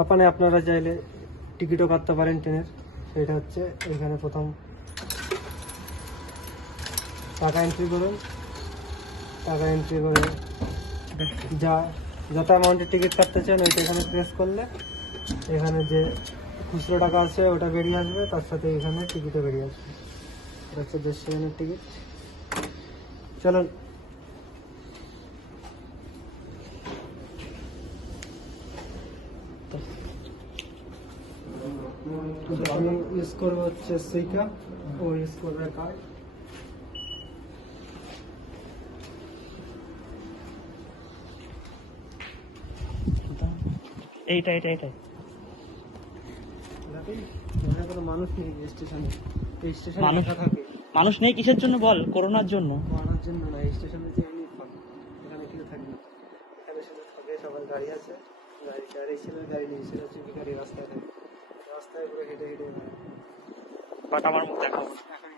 জাপানে আপনারা চাইলে টিকিটও কাটতে পারেন ট্রেনের। সেটা হচ্ছে এখানে প্রথম টাকা এন্ট্রি করুন। টাকা এন্ট্রি করে যত অ্যামাউন্টের টিকিট কাটতে চান ওইটা এখানে প্রেস করলে এখানে যে খুচরো টাকা আছে ওটা বেরিয়ে আসবে, তার সাথে এখানে টিকিটও বেরিয়ে আসবে। এটা হচ্ছে 150 সেকেন্ডের টিকিট। চলুন আমি ইউজ করবো হচ্ছে সুইকা, ও ইউজ করবে কার্ড। এইটাই এখানে কোনো মানুষ নেই স্টেশনে। এই স্টেশনে মানুষ লেখা থাকে মানুষ নেই কিসের জন্য বল? করোনার জন্য। করার জন্য না, এই স্টেশনে যে এমনি থাকে, এখানে কেউ থাকে না। এখানে শুধু থাকে সবার গাড়ি আছে, গাড়ি ছিল, গাড়ি নেই, সেটা হচ্ছে ভিখারি রাস্তায় থাকে, রাস্তায় পুরো হেঁটে হেঁটে বাট আমার মুখ দেখাবো। এখন